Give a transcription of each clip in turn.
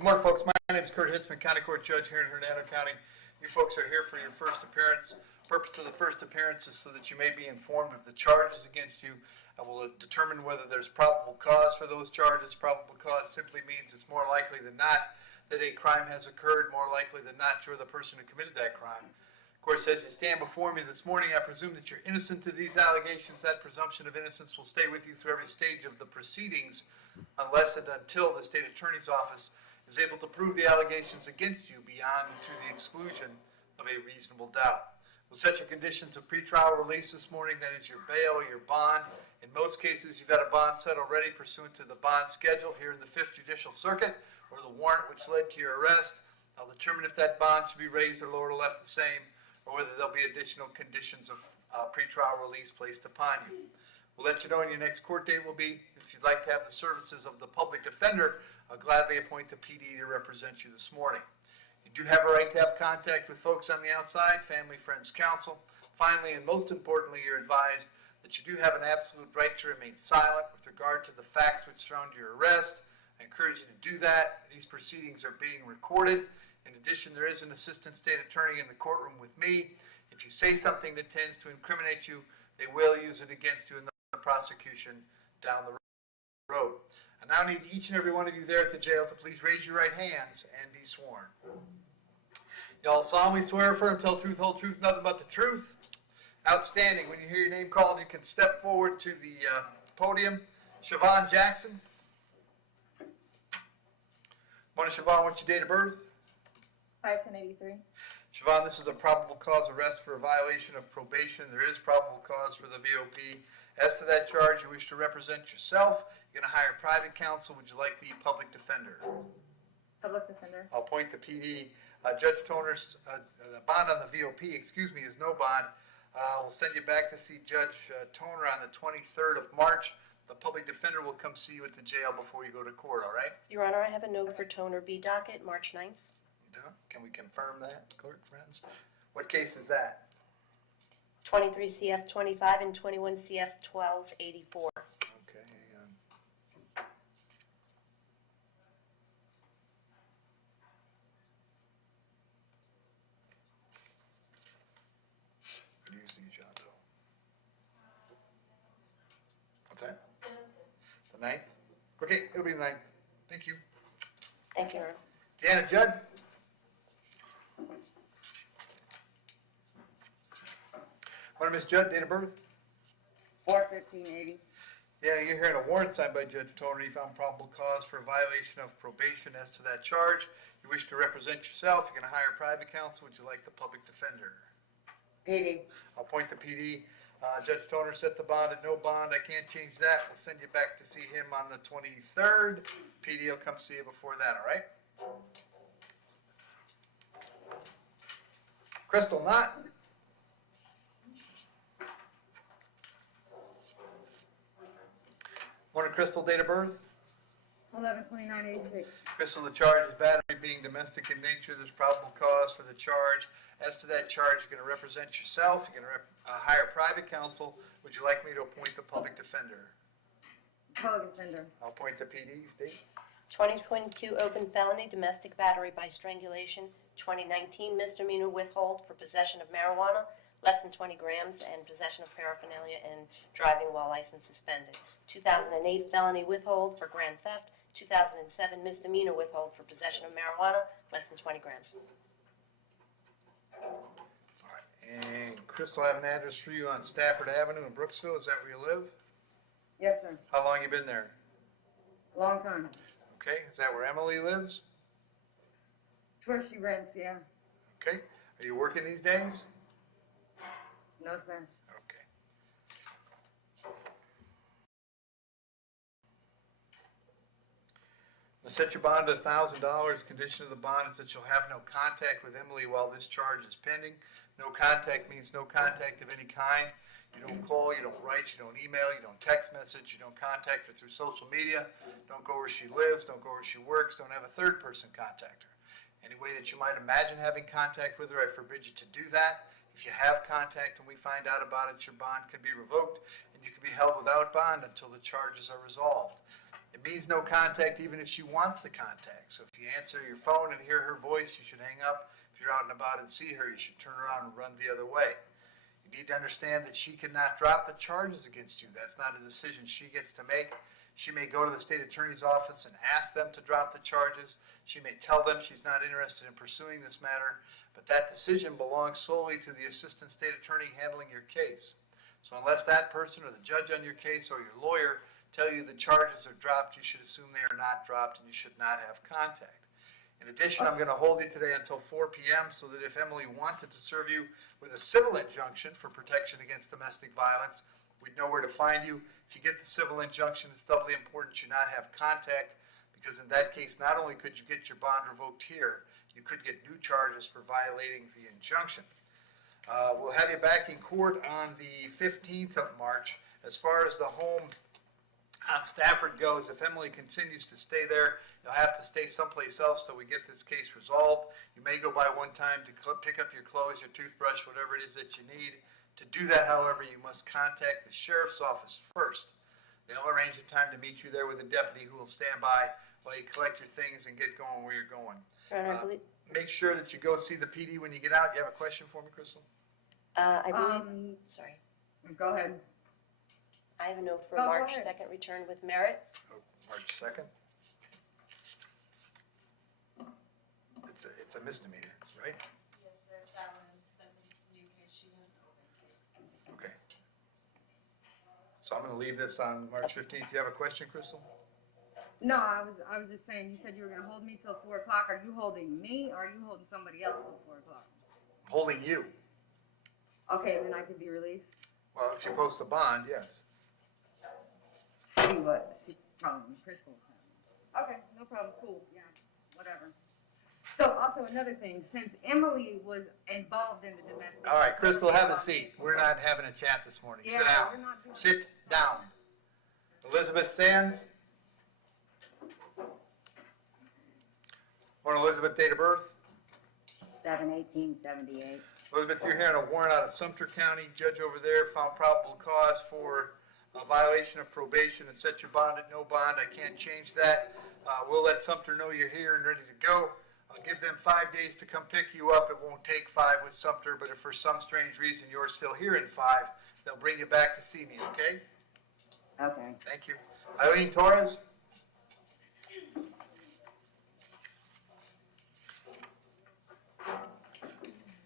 Good morning, folks. My name is Kurt Hitzman, County Court Judge here in Hernando County. You folks are here for your first appearance. Purpose of the first appearance is so that you may be informed of the charges against you. I will determine whether there's probable cause for those charges. Probable cause simply means it's more likely than not that a crime has occurred, more likely than not you're the person who committed that crime. Of course, as you stand before me this morning, I presume that you're innocent of these allegations. That presumption of innocence will stay with you through every stage of the proceedings unless and until the state attorney's office is able to prove the allegations against you beyond to the exclusion of a reasonable doubt. We'll set your conditions of pretrial release this morning. That is your bail or your bond. In most cases, you've got a bond set already pursuant to the bond schedule here in the 5th Judicial Circuit, or the warrant which led to your arrest. I'll determine if that bond should be raised or lowered or left the same, or whether there'll be additional conditions of pretrial release placed upon you. We'll let you know when your next court date will be. If you'd like to have the services of the public defender, I'll gladly appoint the PD to represent you this morning. You do have a right to have contact with folks on the outside, family, friends, counsel. Finally, and most importantly, you're advised that you do have an absolute right to remain silent with regard to the facts which surround your arrest. I encourage you to do that. These proceedings are being recorded. In addition, there is an assistant state attorney in the courtroom with me. If you say something that tends to incriminate you, they will use it against you in the prosecution down the road. I now need each and every one of you there at the jail to please raise your right hands and be sworn. Y'all solemnly swear affirm, tell truth, whole truth, nothing but the truth. Outstanding. When you hear your name called, you can step forward to the podium. Siobhan Jackson. Morning, Siobhan. What's your date of birth? 5/10/83. Siobhan, this is a probable cause arrest for a violation of probation. There is probable cause for the VOP. As to that charge, you wish to represent yourself. You're going to hire private counsel. Would you like the public defender? Public defender. I'll appoint the PD. Judge Toner's the bond on the VOP, excuse me, is no bond. We'll send you back to see Judge Toner on the 23rd of March. The public defender will come see you at the jail before you go to court, all right? Your Honor, I have a note for Toner B docket, March 9th. Can we confirm that, court friends? What case is that? 23 CF 25 and 21 CF 1284. Okay, hang on. Good news to you, John Doe. What's that? The 9th? Okay, it'll be the 9th. Thank you. Thank you, Your Honor. Deanna Judd? What, Miss Judd, date of birth? 4/15/80. Yeah, you're hearing a warrant signed by Judge Toner. You found probable cause for a violation of probation. As to that charge, you wish to represent yourself. You're going to hire private counsel. Would you like the public defender? PD. I'll appoint the PD. Judge Toner set the bond at no bond. I can't change that. We'll send you back to see him on the 23rd. PD will come see you before that, all right? Crystal Knott. Morning, Crystal, date of birth? 11/29/86. Crystal, the charge is battery being domestic in nature. There's probable cause for the charge. As to that charge, you're going to represent yourself. You're going to hire private counsel. Would you like me to appoint the public defender? Public defender. I'll appoint the PD. State. 2022 open felony, domestic battery by strangulation. 2019 misdemeanor withhold for possession of marijuana, less than 20 grams, and possession of paraphernalia and driving while license suspended. 2008 felony withhold for grand theft. 2007 misdemeanor withhold for possession of marijuana, less than 20 grams. All right. And Crystal, I have an address for you on Stafford Avenue in Brooksville. Is that where you live? Yes, sir. How long you been there? Long time. Okay. Is that where Emily lives? It's where she rents, yeah. Okay. Are you working these days? No, sir. Okay. We'll set your bond to $1,000. Condition of the bond is that you'll have no contact with Emily while this charge is pending. No contact means no contact of any kind. You don't call, you don't write, you don't email, you don't text message, you don't contact her through social media, don't go where she lives, don't go where she works, don't have a third person contact her. Any way that you might imagine having contact with her, I forbid you to do that. If you have contact and we find out about it, your bond can be revoked and you can be held without bond until the charges are resolved. It means no contact even if she wants the contact. So if you answer your phone and hear her voice, you should hang up. If you're out and about and see her, you should turn around and run the other way. You need to understand that she cannot drop the charges against you. That's not a decision she gets to make. She may go to the state attorney's office and ask them to drop the charges. She may tell them she's not interested in pursuing this matter, but that decision belongs solely to the assistant state attorney handling your case. So unless that person or the judge on your case or your lawyer tell you the charges are dropped, you should assume they are not dropped and you should not have contact. In addition, I'm going to hold you today until 4 p.m. so that if Emily wanted to serve you with a civil injunction for protection against domestic violence, we'd know where to find you. If you get the civil injunction, it's doubly important you not have contact, because in that case, not only could you get your bond revoked here, you could get new charges for violating the injunction. We'll have you back in court on the 15th of March. As far as the home on Stafford goes, if Emily continues to stay there, you'll have to stay someplace else till we get this case resolved. You may go by one time to pick up your clothes, your toothbrush, whatever it is that you need. To do that, however, you must contact the sheriff's office first. They'll arrange a time to meet you there with a deputy who will stand by while you collect your things and get going where you're going. Make sure that you go see the PD when you get out. You have a question for me, Crystal? I believe, sorry. Go ahead. I have a note for Go March ahead. 2nd return with merit. Oh, March 2nd? It's a misdemeanor, right? Yes, sir, that one's the new case, she has an open case. Okay. So I'm going to leave this on March 15th. Do you have a question, Crystal? No, I was just saying, you said you were going to hold me till 4 o'clock. Are you holding me, or are you holding somebody else till 4 o'clock? Holding you. Okay, then I can be released? Well, if you post a bond, yes. See problem, Crystal. Okay, no problem, cool, yeah, whatever. So also another thing, since Emily was involved in the domestic. All right, Crystal, have a seat. We're not having a chat this morning. Yeah, Sit down. we're not doing Sit down. Elizabeth Sands. Morning, Elizabeth, date of birth? 7/18/78. Elizabeth, you're here on a warrant out of Sumter County. Judge over there found probable cause for a violation of probation and set your bond at no bond. I can't change that. We'll let Sumter know you're here and ready to go. I'll give them 5 days to come pick you up. It won't take 5 with Sumter, but if for some strange reason you're still here in 5, they'll bring you back to see me, okay? Okay. Thank you. Eileen Torres?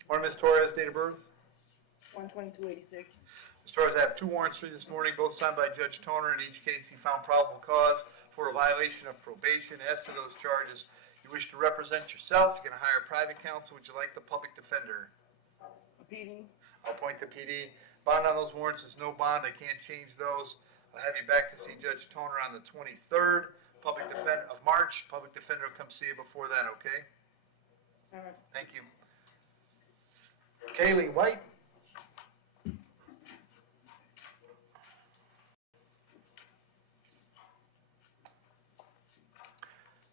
Morning, Ms. Torres, date of birth? 1/22/86. Ms. Torres, I have 2 warrants for you this morning, both signed by Judge Toner. In each case, he found probable cause for a violation of probation. As to those charges, you wish to represent yourself, you're going to hire private counsel. Would you like the public defender? PD. I'll appoint the PD. Bond on those warrants is no bond. I can't change those. I'll have you back to see Judge Toner on the 23rd of March. Public defender will come see you before that, okay? All right. Thank you. Kaylee White.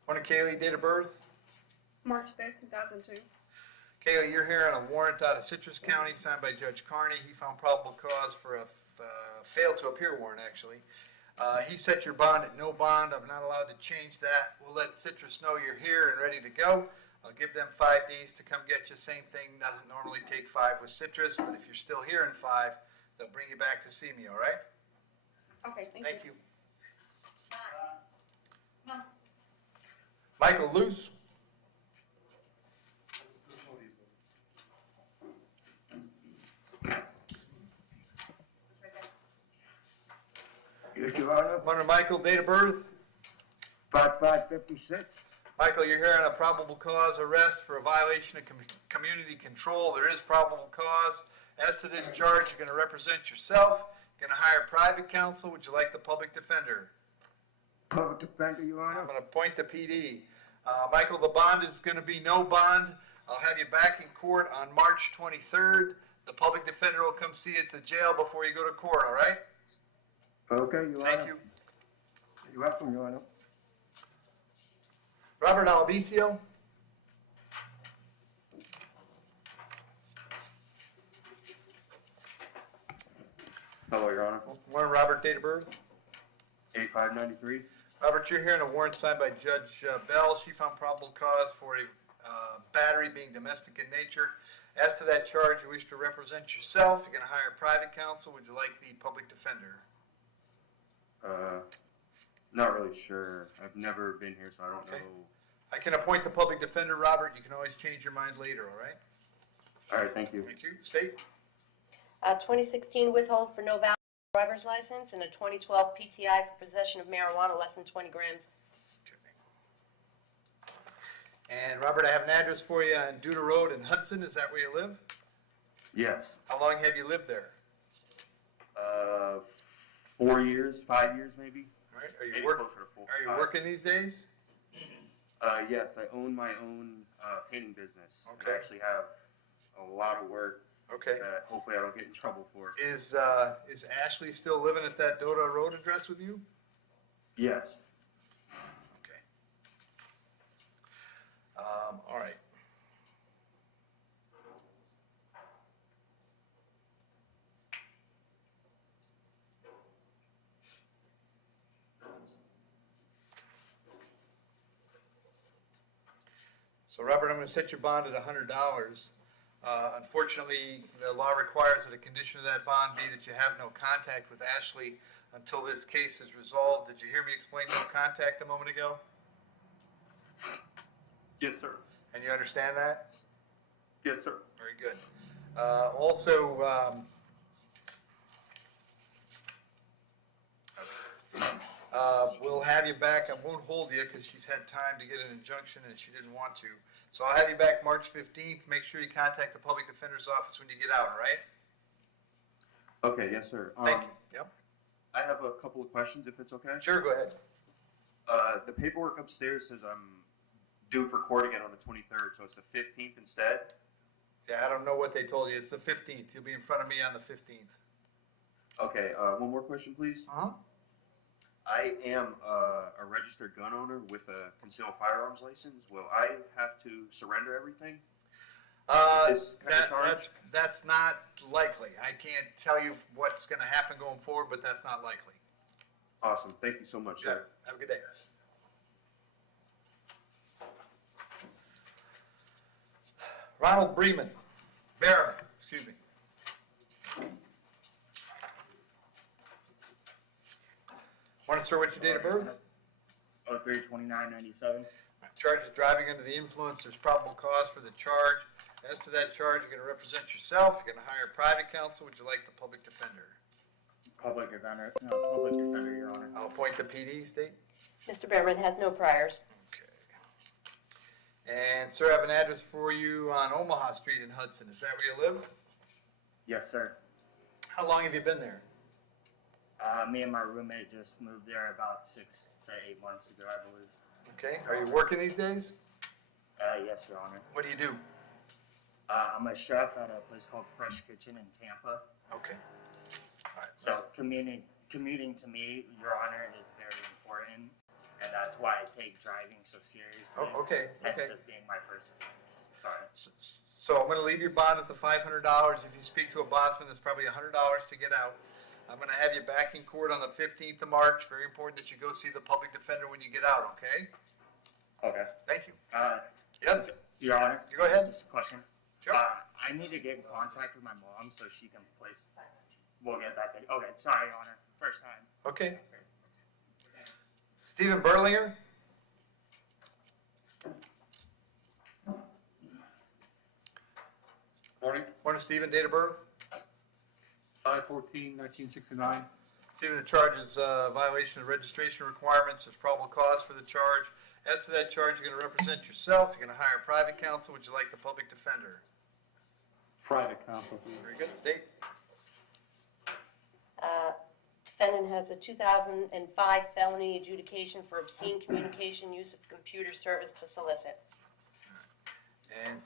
Morning, Kaylee. Date of birth? March 5th, 2002. Kaylee, you're here on a warrant out of Citrus County signed by Judge Carney. He found probable cause for a failed to appear warrant, actually. He set your bond at no bond. I'm not allowed to change that. We'll let Citrus know you're here and ready to go. I'll give them 5 days to come get you. Same thing, doesn't normally take 5 with Citrus, but if you're still here in 5, they'll bring you back to see me, all right? Okay, Thank you. Michael Luce. Yes, Your Honor. Morning, Michael. Date of birth? 5/5/56. Michael, you're here on a probable cause arrest for a violation of community control. There is probable cause. As to this charge, you're going to represent yourself. You're going to hire private counsel. Would you like the public defender? Public defender, Your I'm Honor. going to appoint the PD. Michael, the bond is going to be no bond. I'll have you back in court on March 23rd. The public defender will come see you at the jail before you go to court, all right? Okay, Your Honor. Thank you. You're welcome, Your Honor. Robert Albicio. Hello, Your Honor. Morning, Robert. Date of birth? 8593. Robert, you're hearing a warrant signed by Judge Bell. She found probable cause for a battery being domestic in nature. As to that charge, you wish to represent yourself. You're going to hire private counsel. Would you like the public defender? Not really sure. I've never been here, so I don't know. I can appoint the public defender, Robert. You can always change your mind later, all right? All right, thank you. Thank you. State? 2016 withhold for no valid driver's license, and a 2012 PTI for possession of marijuana less than 20 grams. And Robert, I have an address for you on Duda Road in Hudson. Is that where you live? Yes. How long have you lived there? 4 years, 5 years maybe. All right. Are you, Maybe closer to 4. Are you working these days? Yes, I own my own painting business. Okay. I actually have a lot of work Okay. that hopefully I don't get in trouble for. Is Ashley still living at that Duda Road address with you? Yes. Okay. All right. So Robert, I'm going to set your bond at $100. Unfortunately, the law requires that a condition of that bond be that you have no contact with Ashley until this case is resolved. Did you hear me explain no contact a moment ago? Yes, sir. And you understand that? Yes, sir. Very good. Also, we'll have you back. I won't hold you because she's had time to get an injunction and she didn't want to. So I'll have you back March 15th. Make sure you contact the public defender's office when you get out, all right? Okay, yes, sir. Thank you. Yep. I have a couple of questions, if it's okay. Sure, go ahead. The paperwork upstairs says I'm due for court again on the 23rd, so it's the 15th instead? Yeah, I don't know what they told you. It's the 15th. You'll be in front of me on the 15th. Okay, one more question, please. Uh-huh. I am a registered gun owner with a concealed firearms license. Will I have to surrender everything? That's not likely. I can't tell you what's going to happen going forward, but that's not likely. Awesome. Thank you so much, sir. Have a good day. Ronald Behrman, excuse me. Morning, sir. What's your date of birth? 03/29/97. Charge is driving under the influence. There's probable cause for the charge. As to that charge, you're going to represent yourself. You're going to hire private counsel. Would you like the public defender? Public defender. No, public defender, Your Honor. I'll appoint the PD, State. Mr. Behrman has no priors. Okay. And, sir, I have an address for you on Omaha Street in Hudson. Is that where you live? Yes, sir. How long have you been there? Me and my roommate just moved there about 6 to 8 months ago, I believe. Okay. Are you working these days? Yes, Your Honor. What do you do? I'm a chef at a place called Fresh Kitchen in Tampa. Okay. All right. So commuting to me, Your Honor, is very important, and that's why I take driving so seriously. Oh, okay. Hence Okay. this being my first appearance. Sorry. So I'm going to leave your bond at the $500. If you speak to a bondsman, that's probably $100 to get out. I'm going to have you back in court on the 15th of March. Very important that you go see the public defender when you get out, okay? Okay. Thank you. Yes. Your Honor. You go ahead. Just a question. Sure. I need to get in contact with my mom so she can place. We'll get that. Okay. Sorry, Your Honor. First time. Okay. Stephen Berlinger? Morning. Morning, Stephen. Date of birth? 5/14/1969. Stephen, the charge is violation of registration requirements. There's probable cause for the charge. As to that charge, you're going to represent yourself. You're going to hire private counsel. Would you like the public defender? Private counsel. Very good. State. Defendant has a 2005 felony adjudication for obscene communication, use of computer service to solicit. And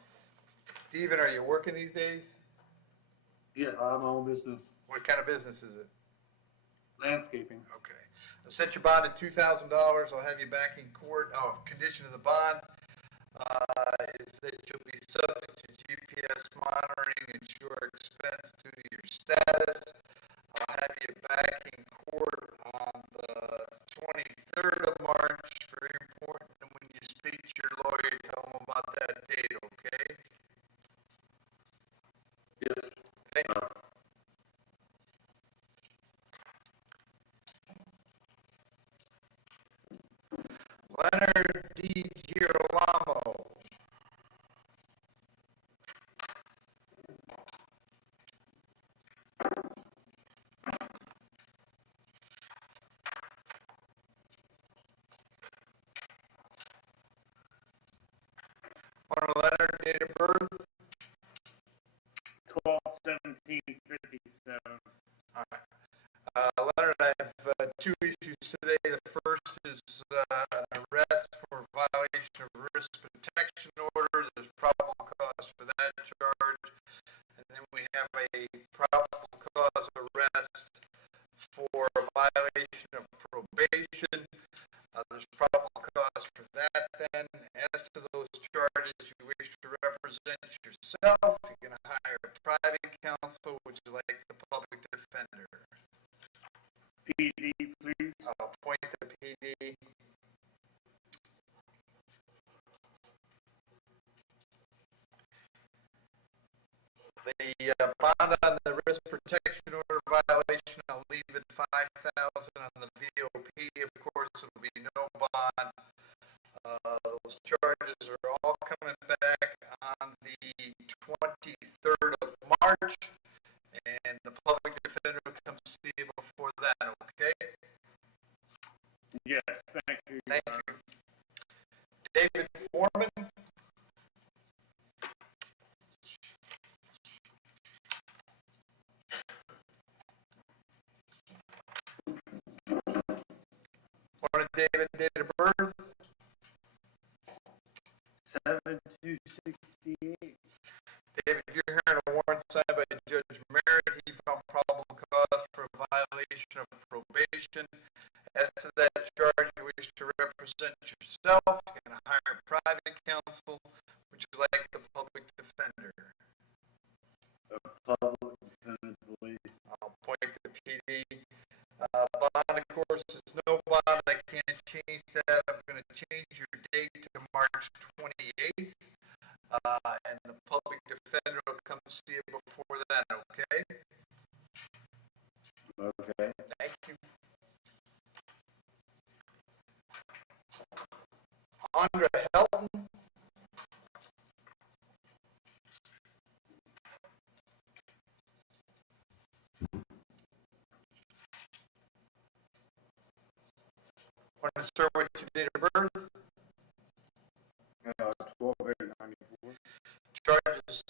Stephen, are you working these days? Yes, I have my own business. What kind of business is it? Landscaping. Okay. I'll set your bond at $2,000. I'll have you back in court. Oh, condition of the bond is that you'll be subject to GPS monitoring and your expense due to your status. I'll have you back in court on the 23rd of date of birth? 12/17/57. All right. Leonard, I have two issues today. The first is an arrest for violation of risk protection order. There's probable cause for that charge. And then we have a probable cause arrest for violation of probation. There's probable cause for that then. As to those charges, you wish to represent yourself. You're going to hire a private counsel. Would you like the public defender? PD, please. I'll appoint the PD. The bond on the risk protection order violation, I'll leave it $5,000 on the VOP. Of course, it will be no bond. Those charges are all coming back on the 23rd of March, and the public defender will come see you before that, okay? Yes, thank you. Thank you. David Foreman. Morning, David. Date of birth? 7/2/68. David, you're hearing a warrant signed by Judge Merritt. He found probable cause for violation of probation. As to that charge, you wish to represent yourself. You're going to hire a private counsel. Would you like the public defender? A public defender, please. I'll appoint the PD. Bond, of course, is no bond. I can't change that. I'm going to change your date to March 28th. And the public defender will come see you before that, okay? Okay. Thank you. Andra Helton. Want to start with your date of birth? 12/8/94. Charges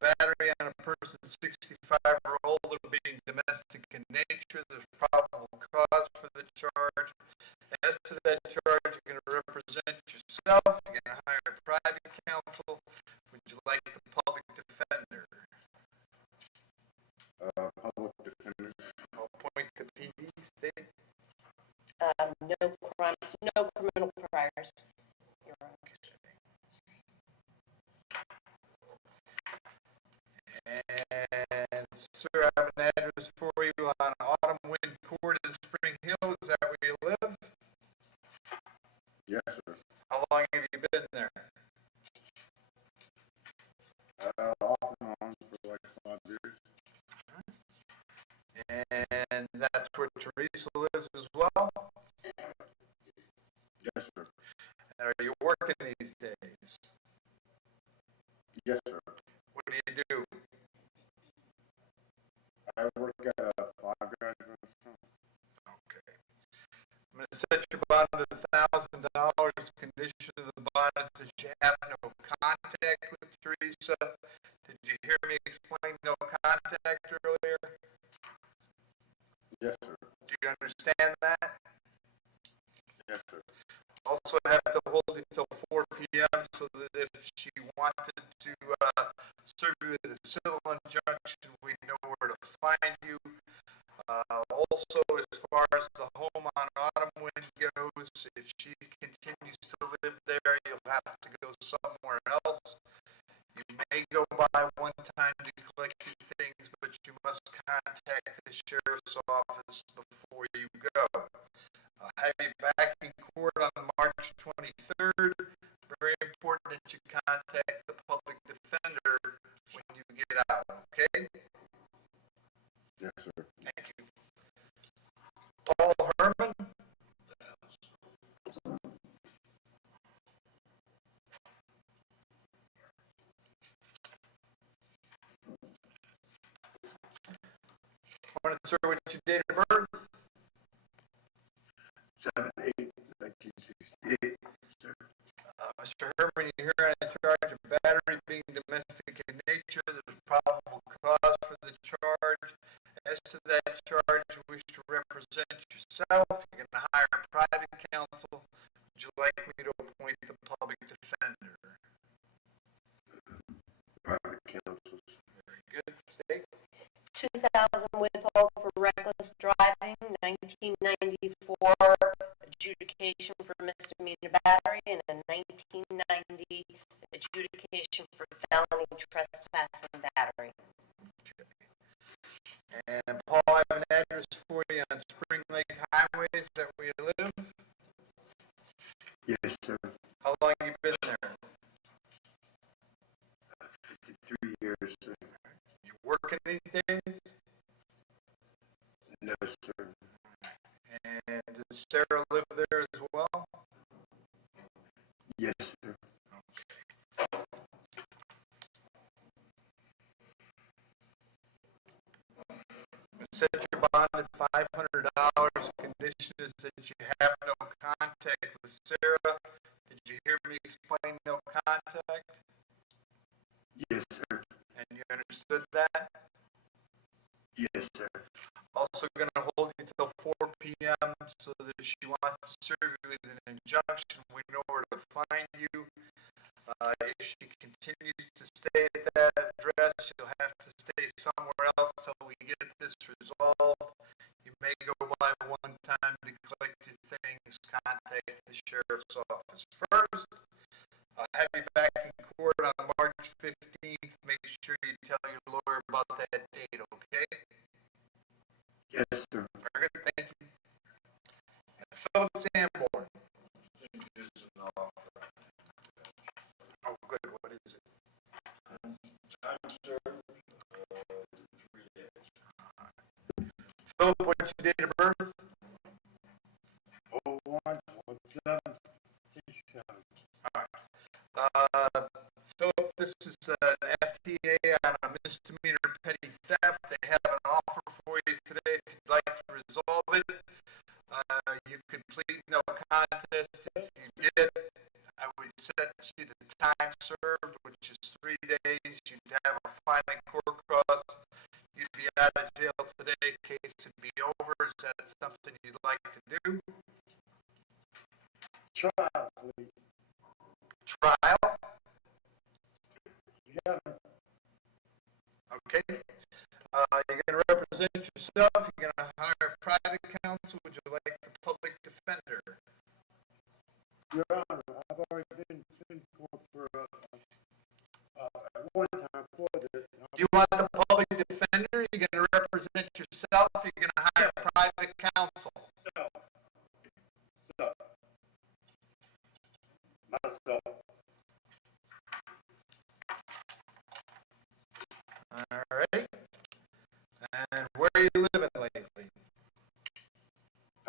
battery on a person 65 or older being domestic in nature. There's probable cause for the charge. As to that charge, you're going to represent yourself. You're going to hire a private counsel. Would you like the public defender? Public defender. I'll appoint the PD. State. No crimes, no criminal priors. Your Honor. And, sir, I have an address for you on Autumn Wind Court in Spring Hill. Is that where you live? Yes, sir. How long have you been there? Off and on for like 5 years. And that's where Teresa lives as well? Yes, sir. And are you working these days? Yes, sir. What do you do? I work at a 5-graduate restaurant. Okay. I'm going to set your bond at $1,000. Condition of the bond is that you have no contact with Teresa. Did you hear me explain no contact earlier? Yes, sir. Do you understand that? Yes, sir. Also have to hold it till 4 p.m. so that if she wanted to serve you with a civil injunction, we know where to find you. Also, as far as the home on Autumn Wind goes, if she continues to live there, you'll have to go somewhere else. You may go by one time to collect your things, but you must contact the sheriff's office before you go. I'll have you back in court on March 23rd. Very important that you contact the public defender when you get out, okay? Yes, sir. Thank you. Paul Herman. Want to start with your date of birth? 7/8/1968, sir. Mr. Herman, you're here on a charge of battery to that charge you wish to represent yourself? You're going to hire a private counsel. Would you like me to appoint the public defender? Private counsels. Very good. State. 2,000 withhold for reckless driving, 1994 adjudication for misdemeanor battery, and a 1990 adjudication for felony trespassing battery. And Paul, I have an address for you on Spring Lake Highway. Is that where you live? Yes, sir. How long have you been there? 53 years, sir. You working these days? No, sir. And does Sarah live there as well? Yes, sir. Set your bond at $500. Condition is that you have no contact with Sarah. Did you hear me explain no contact? Yes, sir. And you understood that? Yes, sir. Also going to hold you till 4 p.m. so that if she wants to serve you with an injunction, we know where to find you. If she continues to stay at that address, you'll have to stay somewhere else till we get this resolved. You may go by one time to collect your things, contact the sheriff's office first. I'll have you back in court on March 15th. Make sure you tell your lawyer about that date, okay? Yes, sir. Very good, thank you. And Philip Sanborn. Oh, good, what is it? Philip, what's your date of birth? 01-17-67. Philip, this is an FTA on a misdemeanor petty theft. They have an offer for you today. If you'd like to resolve it, you could plead no contest. If you did, I would sentence you to time served, which is 3 days. You'd have a fine and court cost. You'd be out of jail today. Case would be over. Is that something you'd like to do? Trial, please. Trial? Yeah. Okay. You're going to represent yourself. You're going to hire a private counsel. Would you like the public defender? Your Honor, I've already been in court for one time for this. Do you want the public defender? You're going to represent yourself. You're going to hire a private counsel. No. So. Myself. All right. And where are you living lately?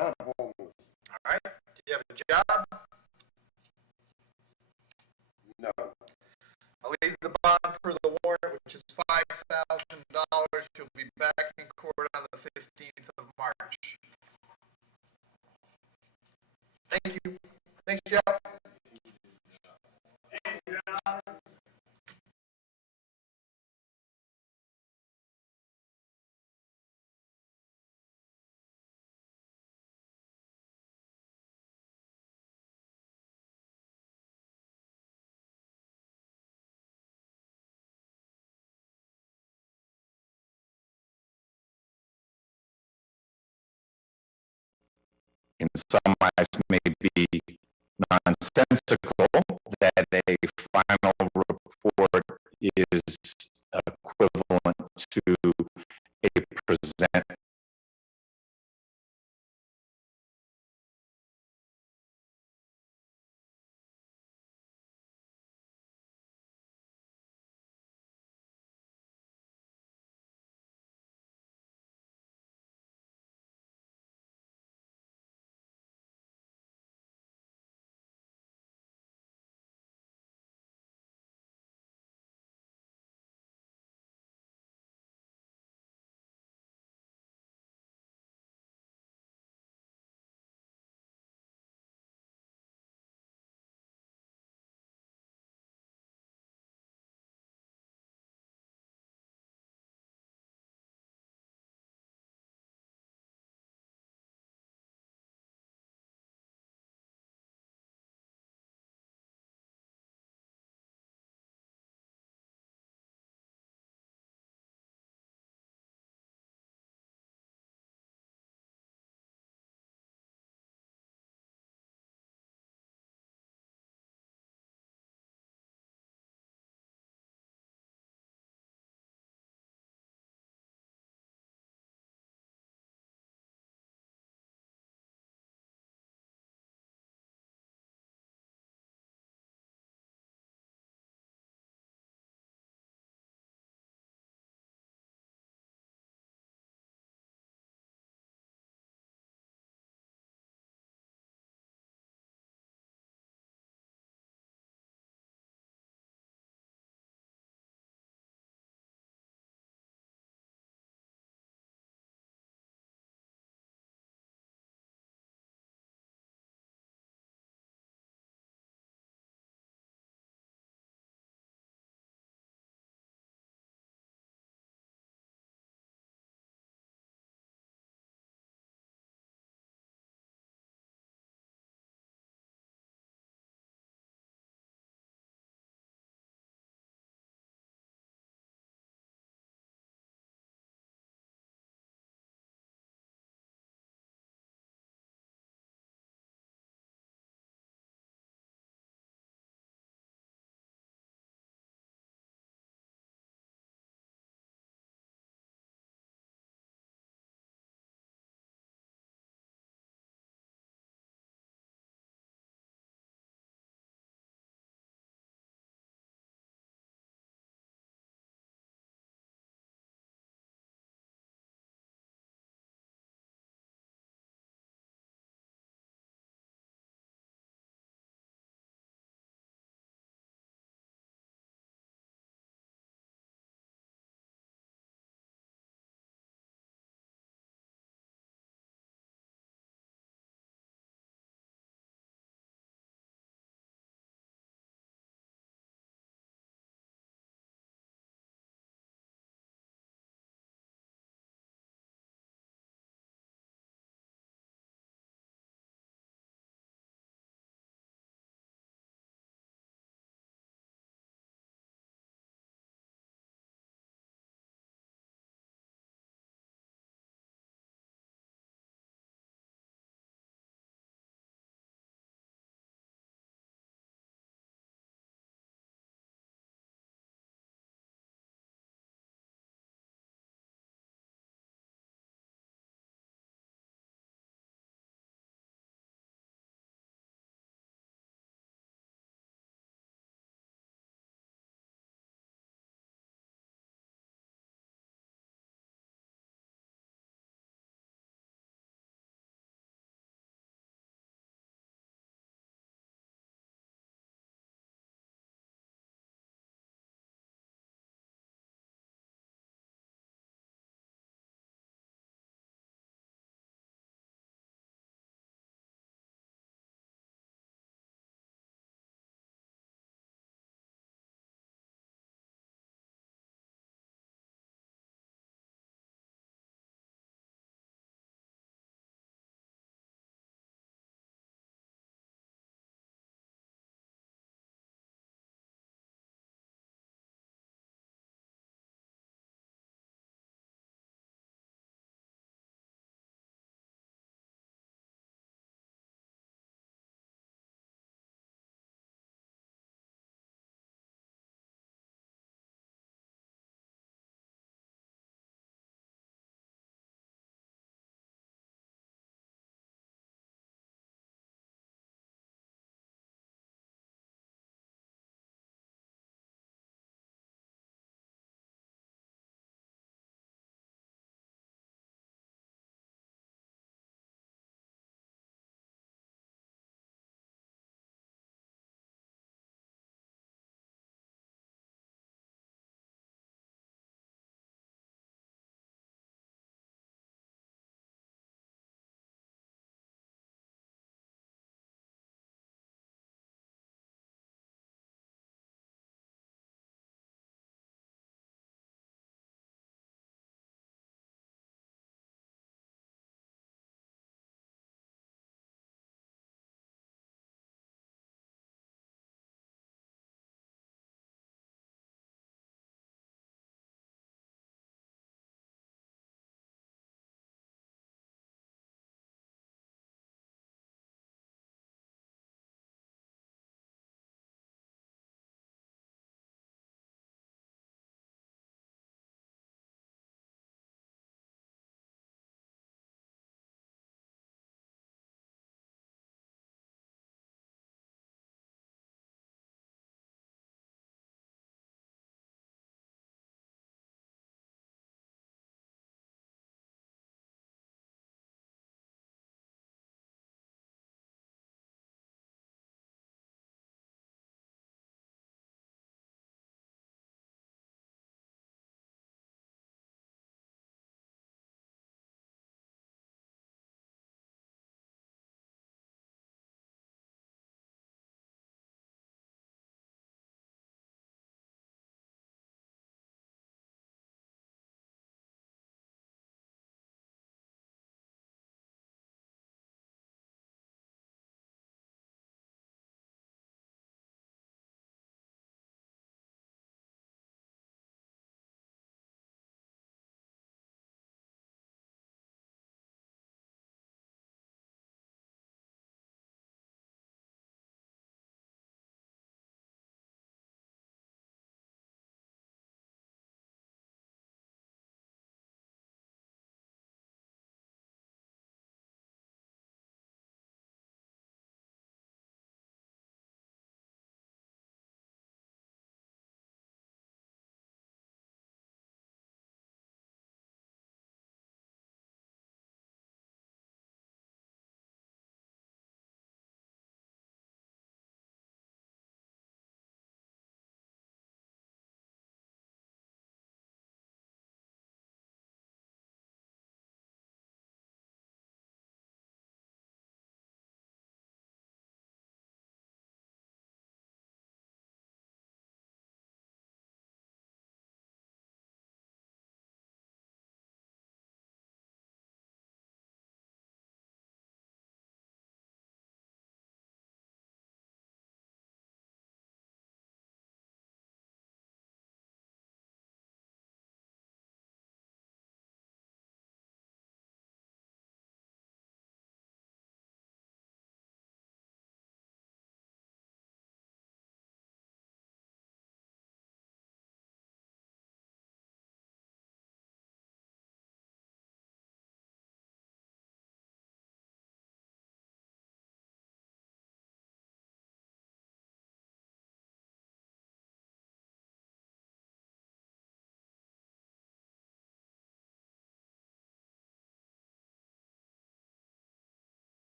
I'm homeless. All right. Do you have a job? No. I'll leave the bond for the warrant, which is $5,000. You'll be back in court on the 15th of March. Thank you. Thanks, Jeff. in some ways may be nonsensical, that a final report is equivalent to